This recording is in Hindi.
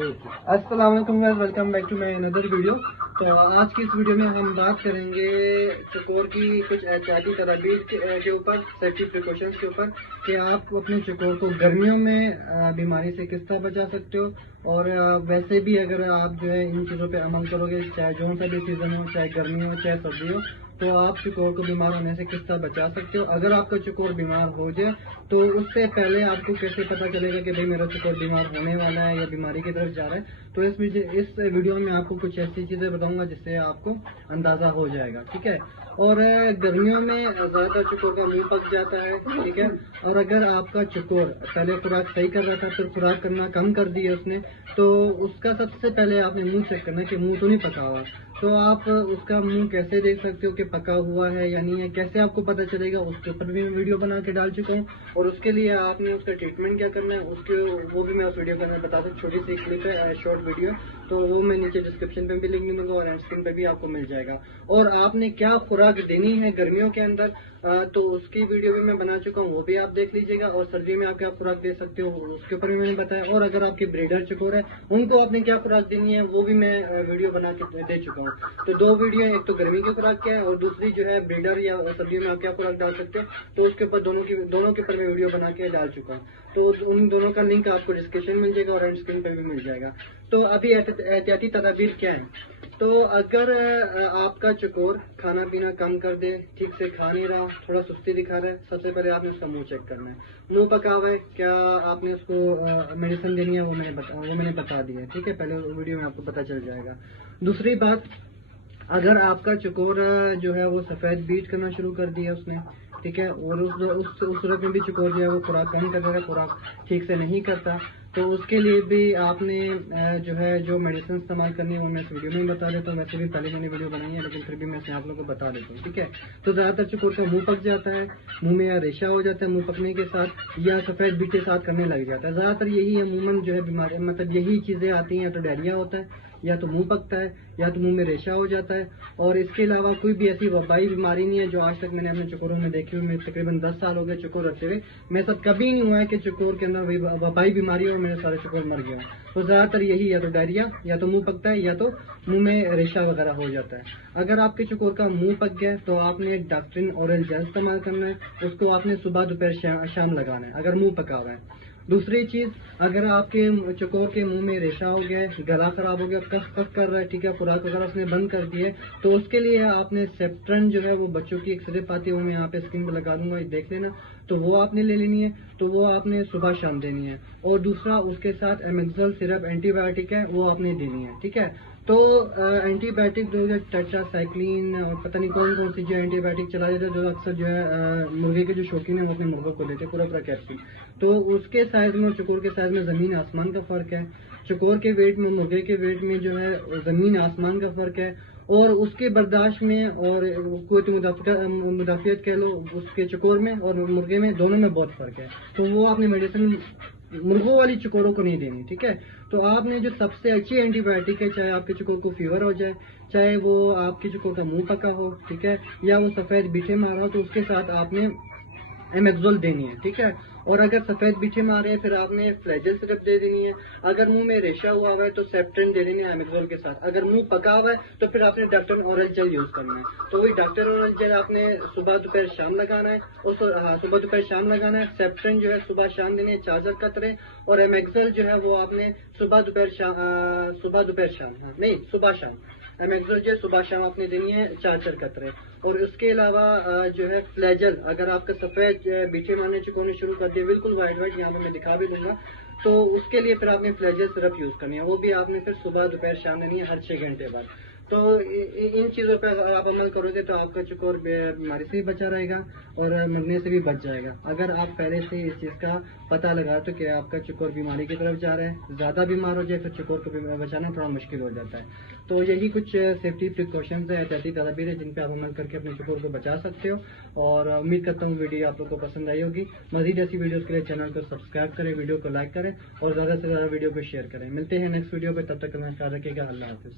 अस्सलाम वालेकुम guys, welcome back to my another video. तो आज की इस वीडियो में हम बात करेंगे चकोर की कुछ एहतियाती तदाबीर के ऊपर, सेफ्टी प्रिकॉशंस के ऊपर कि आप अपने चकोर को गर्मियों में बीमारी से किस तरह बचा सकते हो। और वैसे भी अगर आप जो है इन चीज़ों पे अमल करोगे, चाहे जो सा भी सीज़न हो, चाहे गर्मी हो चाहे सर्दी हो, तो आप चकोर को बीमार होने से किस तरह बचा सकते हो। अगर आपका चकोर बीमार हो जाए तो उससे पहले आपको कैसे पता चलेगा कि भाई मेरा चकोर बीमार होने वाला है या बीमारी की तरफ जा रहा है। तो इस वीडियो में आपको कुछ ऐसी चीज़ें बताऊंगा जिससे आपको अंदाज़ा हो जाएगा, ठीक है। और गर्मियों में ज़्यादातर चकोर का मुंह पक जाता है, ठीक है। और अगर आपका चकोर पहले खुराक सही कर रहा था फिर खुराक करना कम कर दिया उसने, तो उसका सबसे पहले आपने मुंह चेक करना कि मुंह तो नहीं पका हुआ। तो आप उसका मुंह कैसे देख सकते हो कि पका हुआ है या नहीं है, कैसे आपको पता चलेगा, उसके ऊपर भी मैं वीडियो बना के डाल चुका हूँ। और उसके लिए आपने उसका ट्रीटमेंट क्या करना है उसके वो भी मैं उस वीडियो के अंदर बता सकता हूँ। छोटी सी क्लिप है, शॉर्ट वीडियो, तो वो मैं नीचे डिस्क्रिप्शन पे भी लिंक दे दूंगा और एंड स्क्रीन पे भी आपको मिल जाएगा। और आपने क्या खुराक देनी है गर्मियों के अंदर, तो उसकी वीडियो भी मैं बना चुका हूँ, वो भी आप देख लीजिएगा। और सर्दी में आप क्या खुराक दे सकते हो उसके ऊपर भी मैंने बताया। और अगर आपके ब्रीडर चकोर है उनको आपने क्या खुराक देनी है वो भी मैं वीडियो बना के दे चुका हूँ। तो दो वीडियो, एक तो गर्मी की खुराक क्या है और दूसरी जो है ब्रीडर या सर्दियों में आप क्या खुराक डाल सकते हैं, तो उसके ऊपर दोनों के ऊपर मैं वीडियो बना के डाल चुका हूँ। तो उन दोनों का लिंक आपको डिस्क्रिप्शन मिल जाएगा और एंड स्क्रीन पर भी मिल जाएगा। तो अभी एहतियाती तदाबीर क्या है। तो अगर आपका चकोर खाना पीना कम कर दे, ठीक से खा नहीं रहा, थोड़ा सुस्ती दिखा रहा है, सबसे पहले आपने उसका मुंह चेक करना है। मुंह पका हुआ है, क्या आपने उसको मेडिसिन देनी है वो मैंने बता दिया है, ठीक है। पहले वीडियो में आपको पता चल जाएगा। दूसरी बात, अगर आपका चकोर जो है वो सफ़ेद बीट करना शुरू कर दिया उसने, ठीक है, और उस सूरत में भी चकोर जो है वो खुराक कम कर रहा है, खुराक ठीक से नहीं करता, तो उसके लिए भी आपने जो है जो मेडिसिन इस्तेमाल करनी है वो मैं इस वीडियो में बता देता हूँ। वैसे भी पहले मैंने वीडियो बनाई है लेकिन फिर भी मैं आप लोगों को बता देता हूँ, ठीक है। तो ज़्यादातर चकोर का मुंह पक जाता है, मुंह में या रेशा हो जाता है मुंह पकने के साथ, या सफ़ेद बीट के साथ करने लग जाता है। ज़्यादातर यही अमूमन जो है बीमारी, मतलब यही चीज़ें आती हैं। या तो डायरिया होता है, या तो मुंह पकता है, या तो मुंह में रेशा हो जाता है। और इसके अलावा कोई भी ऐसी वबाई बीमारी नहीं है जो आज तक मैंने अपने चकोरों में देखी हुई। मैं तकरीबन 10 साल हो गए चकोर रखते हुए, मेरे साथ कभी नहीं हुआ है कि चकोर के अंदर वबाई बीमारी और मेरे सारे चकोर मर गया। तो ज़्यादातर यही, या तो डायरिया, या तो मुंह पकता है, या तो मुंह में रेशा वगैरह हो जाता है। अगर आपके चकोर का मुंह पक गया तो आपने एक डॉक्टरिन ओरल जेल इस्तेमाल करना है, उसको आपने सुबह दोपहर शाम लगाना है अगर मुंह पका हुआ है। दूसरी चीज़, अगर आपके चकोर के मुंह में रेशा हो गया है, गला खराब हो गया, कफ कर रहा है, ठीक है, खुराक वगैरह उसने बंद कर दी है, तो उसके लिए आपने सेप्ट्रन जो है वो बच्चों की एक सिरप आती है, वो मैं यहाँ पे स्क्रीन पे लगा दूंगा, देख लेना। तो वो आपने ले लेनी है, तो वो आपने सुबह शाम देनी है। और दूसरा उसके साथ एमेक्सोल सिरप एंटीबायोटिक है वो आपने देनी है, ठीक है। तो एंटीबायोटिक जो है टेट्रासाइक्लिन और पता नहीं कौन कौन सी जो एंटीबायोटिक चला जाता है, जो अक्सर जो है मुर्गे के जो शौकीन है वो अपने मुर्गों को देते हैं पूरा कैप्सूल। तो उसके साइज में और चकोर के साइज में ज़मीन आसमान का फ़र्क है। चकोर के वेट में मुर्गे के वेट में जो है ज़मीन आसमान का फ़र्क है। और उसके बर्दाश्त में और कोई मुदाफ़ियत कह लो उसके चकोर में और मुर्गे में, दोनों में बहुत फ़र्क है। तो वो आपने मेडिसिन मुर्गों वाली चकोरों को नहीं देनी, ठीक है। तो आपने जो सबसे अच्छी एंटीबायोटिक है, चाहे आपके चकोर को फीवर हो जाए, चाहे वो आपके चकोर का मुंह पका हो, ठीक है, या वो सफ़ेद बीठे मारा हो, तो उसके साथ आपने एमेक्सोल देनी है, ठीक है। और अगर सफ़ेद बीठे मारे हैं फिर आपने फ्लैजेल सिरप दे देनी है। अगर मुंह में रेशा हुआ है तो सेप्ट्रेन दे देनी है एमेक्सोल के साथ। अगर मुंह पका हुआ है तो फिर आपने डॉक्टर ओरल जेल यूज़ करना है। तो वही डॉक्टर ओरल जेल आपने सुबह दोपहर शाम लगाना है, और सुबह दोपहर शाम लगाना है। सेप्ट्रेन जो है सुबह शाम देनी है 4 कतरे, और एमेक्सोल जो है वो आपने सुबह दोपहर शाम, नहीं सुबह शाम, एमेक्सोल जो सुबह शाम आपने देनी है 4 कतरे। और उसके अलावा जो है फ्लैजल, अगर आपका सफ़ेद बीठे मारने चकोरने शुरू कर दिए बिल्कुल वाइट, यहाँ पे मैं दिखा भी दूंगा, तो उसके लिए फिर आपने फ्लैजल सिरप यूज़ करनी है। वो भी आपने फिर सुबह दोपहर शाम देनी है हर 6 घंटे बाद। तो इन चीज़ों पर अगर आप अमल करोगे तो आपका चकोर बीमारी से भी बचा रहेगा और मरने से भी बच जाएगा। अगर आप पहले से इस चीज़ का पता लगा तो कि आपका चकोर बीमारी की तरफ जा रहा है, ज़्यादा बीमार हो जाए फिर चकोर को बचाना थोड़ा मुश्किल हो जाता है। तो यही कुछ सेफ्टी प्रिकॉशंस है, एहतियाती तदाबीर है जिन पर आप अमल करके अपने चकोर को बचा सकते हो। और उम्मीद करता हूँ वीडियो आप लोग को पसंद आई होगी। मज़ीद ऐसी वीडियोज़ के लिए चैनल को सब्सक्राइब करें, वीडियो को लाइक करें और ज़्यादा से ज़्यादा वीडियो को शेयर करें। मिलते हैं नेक्स्ट वीडियो पर, तब तक अपना ख्याल रखिएगा। अल्लाह हाफ़िज़।